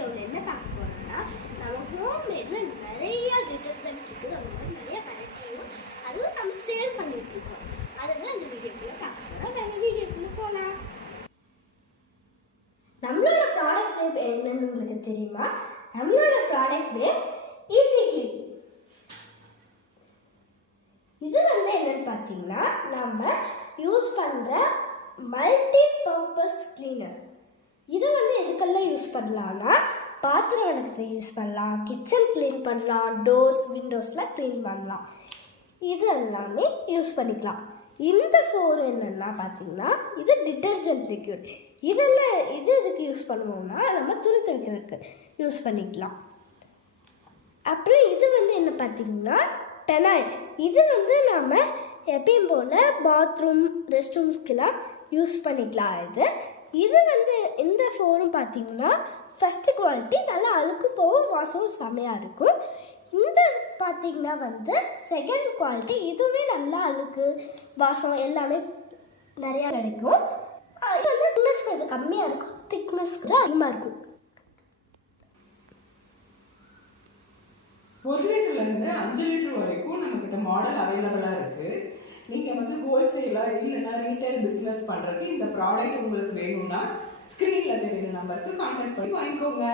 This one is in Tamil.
வீடியோவில் என்ன பார்க்க போகிறோம்னா, நம்ம ஹோம்மேடில் நிறையா டிட்டர்ஜென்ட் இருக்குது. அந்த மாதிரி நிறைய வெரைட்டியும் அதுவும் நம்ம சேல் பண்ணிட்டு இருக்கோம். அதெல்லாம் இந்த வீடியோக்குள்ளே பார்க்க போகிறோம். வேறு வீடியோக்குள்ளே போகலாம். நம்மளோட ப்ராடக்ட் நேம் என்னன்னு உங்களுக்கு தெரியுமா? நம்மளோட ப்ராடக்ட் நேம் ஈஸி கிளீன். இது என்னன்னு பார்த்தீங்கன்னா, நம்ம யூஸ் பண்ணுற மல்டி பர்பஸ் கிளீனர். இது எதுக்கெல்லாம் யூஸ் பண்ணலாம்னா, பாத்திரம் விளக்கு யூஸ் பண்ணலாம், கிச்சன் க்ளீன் பண்ணலாம், டோர்ஸ் விண்டோஸ்லாம் க்ளீன் பண்ணலாம். இது எல்லாமே யூஸ் பண்ணிக்கலாம். இந்த ஃபோர் என்னென்னா பார்த்தீங்கன்னா, இது டிட்டர்ஜென்ட் லிக்விட். இது எதுக்கு யூஸ் பண்ணுவோம்னா, நம்ம துணி துவைக்கிறதுக்கு யூஸ் பண்ணிக்கலாம். அப்புறம் இது என்ன பார்த்தீங்கன்னா பெனாயில். இது நம்ம எப்பயும் போல் பாத்ரூம் ரெஸ்ட் ரூம்ஸ்க்கெல்லாம் யூஸ் பண்ணிக்கலாம். இது இந்த ஃபோரும் பார்த்தீங்கன்னா ஃபஸ்ட்டு குவாலிட்டி, நல்லா அழுக்கு போகும், வாசம் செமையாக இருக்கும். இந்த பார்த்தீங்கன்னா செகண்ட் குவாலிட்டி, இதுவுமே நல்லா அழுக்கு வாசம் எல்லாமே நிறையா கிடைக்கும். இது திக்னஸ் கொஞ்சம் கம்மியாக இருக்கும், திக்னஸ் கொஞ்சம் அதிகமாக இருக்கும். 1 லிட்டர்லேருந்து 5 லிட்டர் வரைக்கும் நம்மக்கிட்ட மாடல் அவைலபிளாக இருக்குது. நீங்கள் ஹோல்சேலாக இல்லைன்னா ரீட்டைல் பிஸ்னஸ் பண்ணுறதுக்கு இந்த ப்ராடக்ட் உங்களுக்கு வேணும்னா ஸ்க்ரீனில் தெரியுற நம்பருக்கு கான்டாக்ட் பண்ணி வாங்கிக்கோங்க.